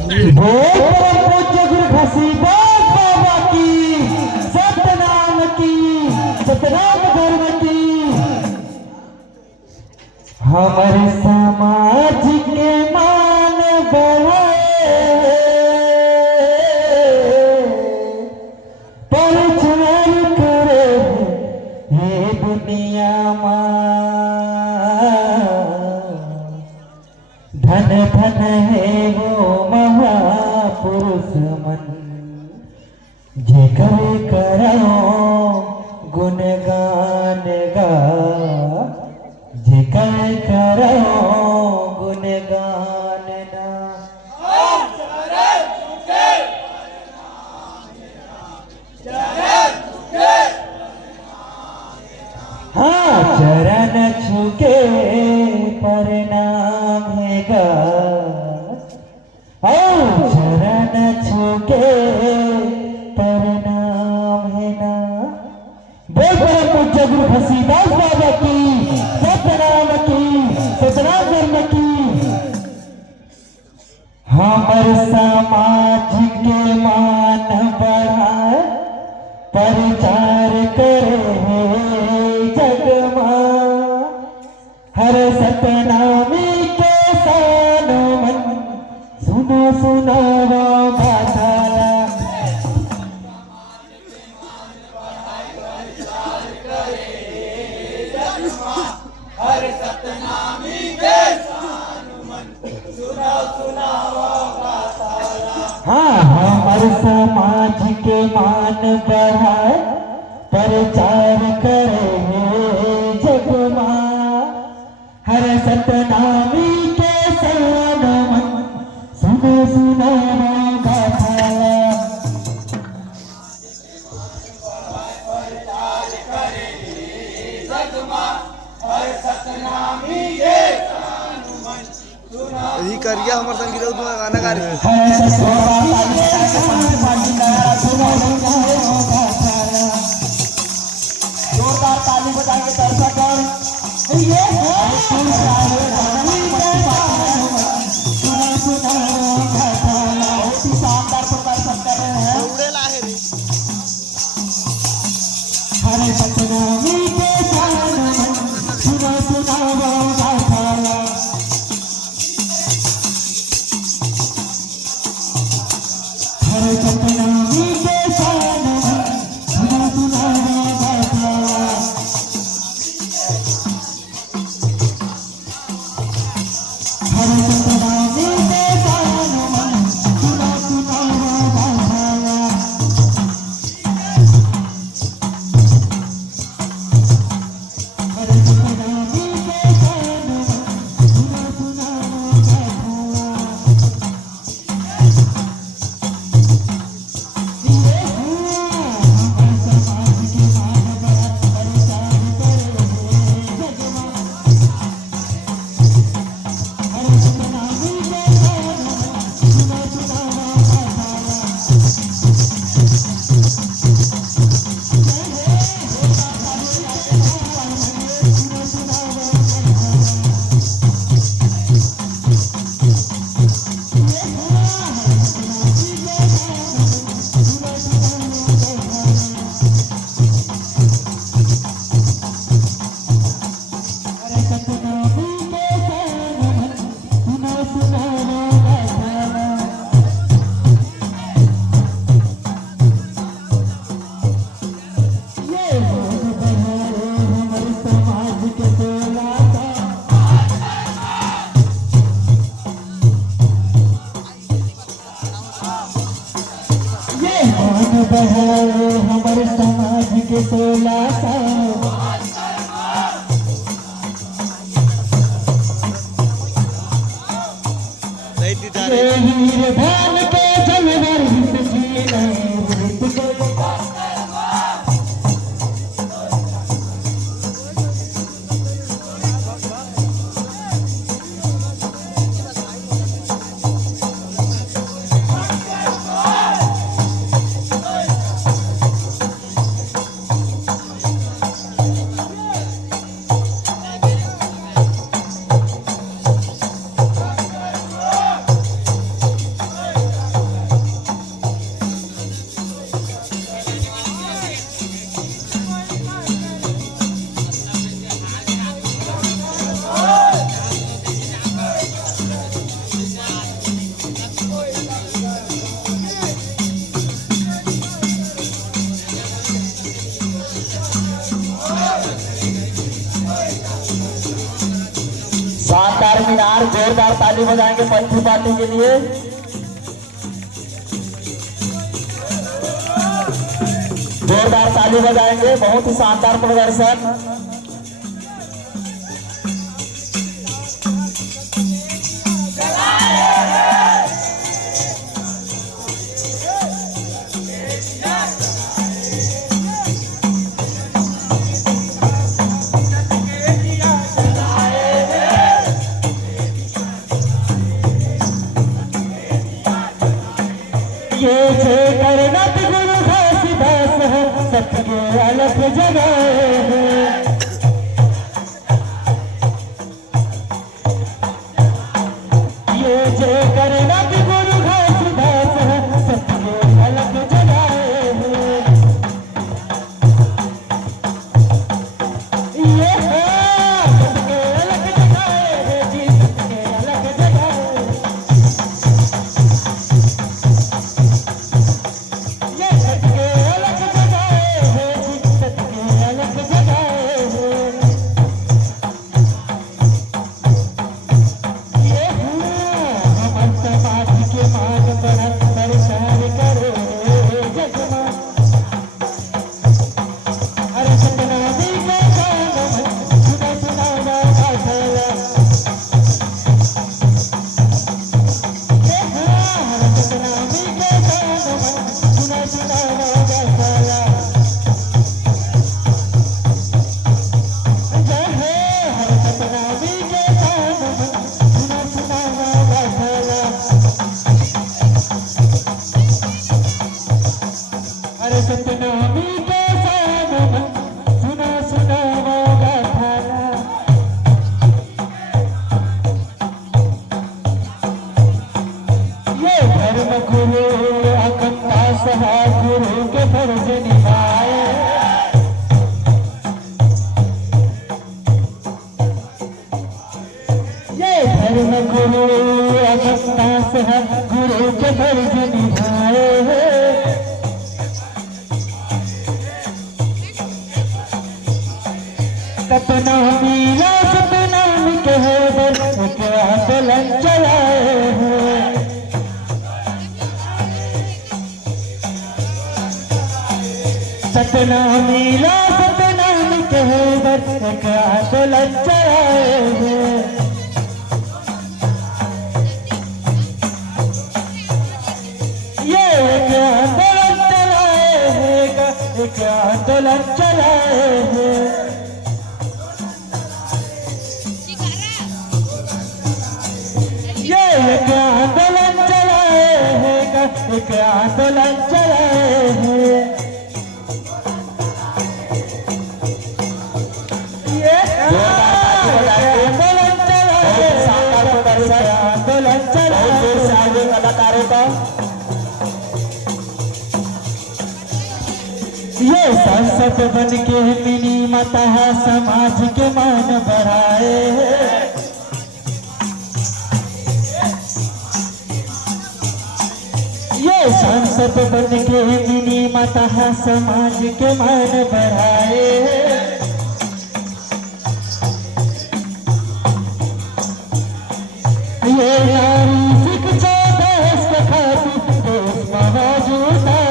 पूज्य गुरु घसीदास बाबा की, सतनाम की, सतनाम धर्म की। हमारे समाज के मान बढ़ाए, प्रचार करे ये दुनिया मां। धन धन है वो महापुरुष मन, जे करे करो गुणगान गा, जे करे करो गुणगान ना। हाँ चरण छुके प्रणाम है गा, चरण छुके प्रणाम है ना। बोल परम पूज्य गुरु घसीदास बाबा की, सतनाम की, सतनाम धर्म की। हमर समाज के मान बढ़ाए, प्रचार करे जग मां। हर सतनामी के सानो मन, सुनो सुनावा बाधारा। हर सतनामी के सानो मन, सुनो सुनावा बाधारा। हाँ हमारे समाज के मान बढ़ाए, प्रचार करे जग मां। हर सतनामी के सानो मन, सुनो सुनावा गाथा। यही करिया हमारे संगीत गाना गा रही जोरदार ताली बजा के दर्शक शानदार प्रदर्शन कर रहे हैं। हरे सतनामी के सानो सुनो सुनावा गाथा। हरे सतनामी के सानो सुनो सुनावा गाथा। हरे सतनामी के सानो सुनो सुनावा गाथा। हरे सतनामी के सानो सुनो सुनावा गाथा। हमारे समाज के 16 हीर धान के जनवर मीनार जोरदार ताली बजाएंगे पंथी पार्टी के लिए। जोरदार ताली बजाएंगे, बहुत ही शानदार प्रदर्शन। ये जे करना गुरु घासीदास है, सबके अलग जगह है। ये जे करना गुरु घासीदास है, सबके अलग जगह है। ये सबके अलग जगह है जी, सबके अलग जगह है। सतनामी के सामन सुना सुनावा गाथा। ये धर्म गुरु अकंता सहा गुरु के फर्ज निभाए। ये धर्म गुरु अकंता सहा गुरु के फर्ज निभाए। सपना मीरा सपना कह क्या चलन चलाए हैं। सपना मीरा सपना कह क्या चलन चलाए हैं। ये क्या चलन चलाए हैं, क्या चलन चलाए हैं। एक आंदोलन चलाए हैं, एक आंदोलन चलाए हैं। ये आंदोलन चलाए, आंदोलन चलाए कलाकारों का। ये संसद बन के मिनी मता समाज के मान बढ़ाए हैं। ये संसद बन के मिनी मता समाज के मान बढ़ाए। ये नारी शिक्षा देश के खातिर देश मौजूद है।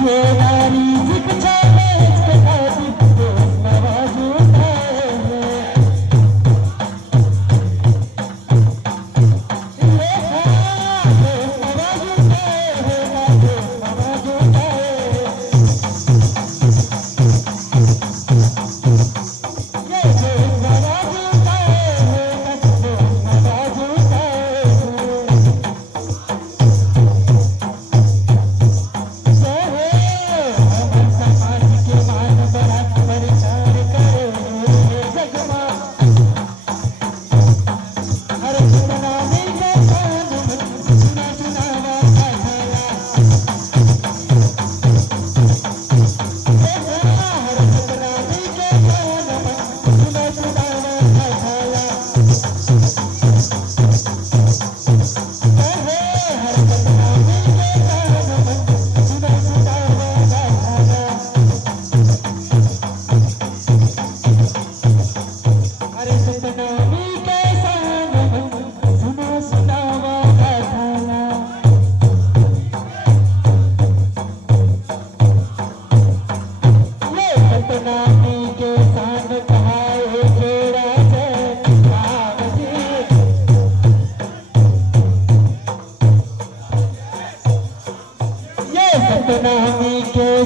ये नारी शिक्षा देश के खातिर देश मौजूद है।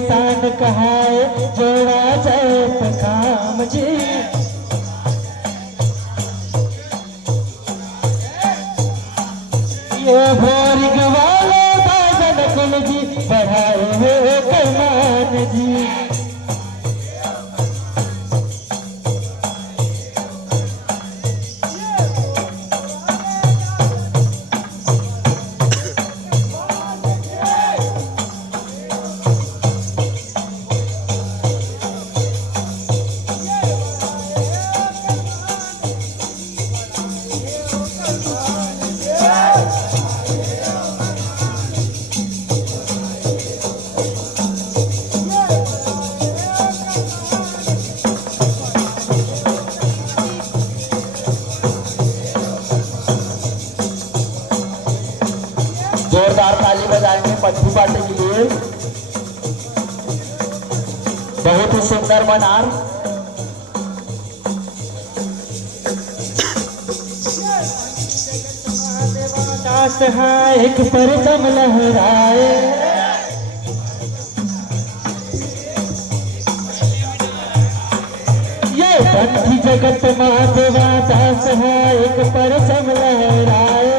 शान कहाए जोड़ा जाए काम जी। ये भोरी गवाले बाजन कुल जी बढ़ाए हो कमान जी। जोरदार ताली बजाएंगे पप्पू पार्टी के लिए। बहुत ही सुंदर मनार। एक परचम लहराए ये बंधी जगत माधवा दास है एक परचम लहराए।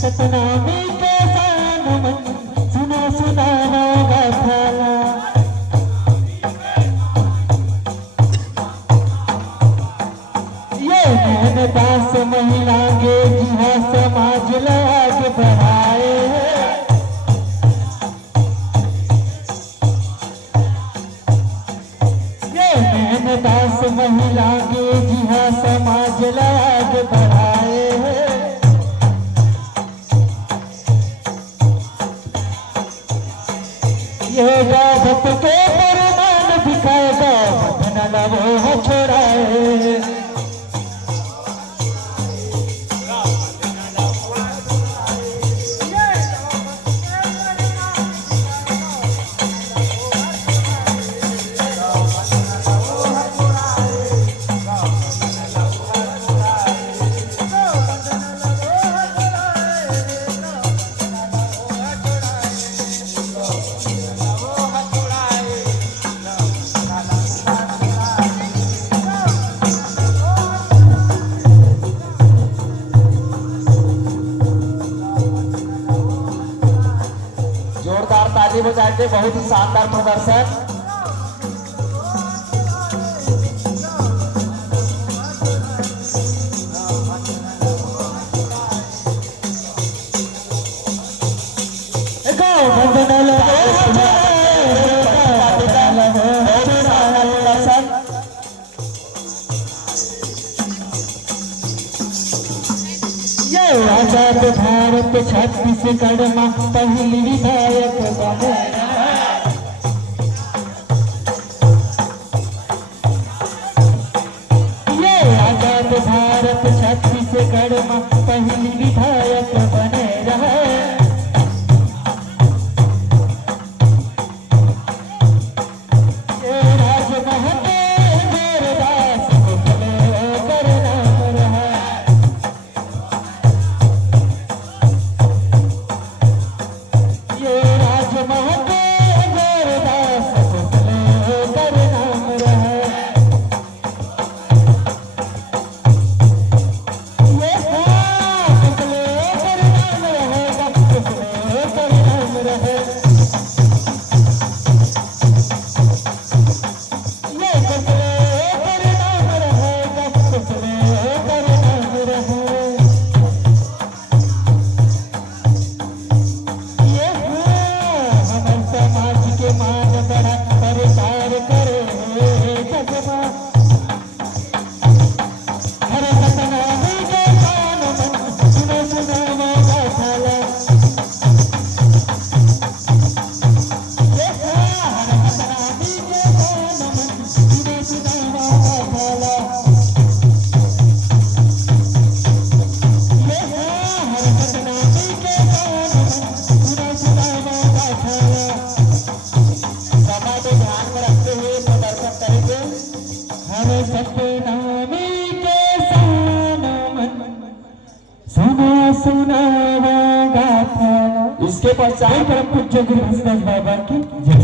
सतनामी के सान सुना सुनाना गाथाला। ये नैन दास महिला के जिहा समाज लाग बढ़ाए। ये नैन दास महिला के जिहा समाज लाग बढ़ाए। ये गाधत के परमान दिखाएगा मधन लवो छोड़ाए। जोरदार ताली बजाएंगे। बहुत ही शानदार प्रदर्शन। ये आजाद भारत छत्तीसगढ़ में पहली विधायक बने। ये आजाद भारत छत्तीसगढ़ में पहली विधायक बने रहे। समय को ध्यान में रखते हुए प्रदर्शन करेंगे। हरे सत्यनामी के सानमन सुना सुनावा गाथा। इसके पश्चात परम पूज्य गुरु घसीदास बाबा की जय।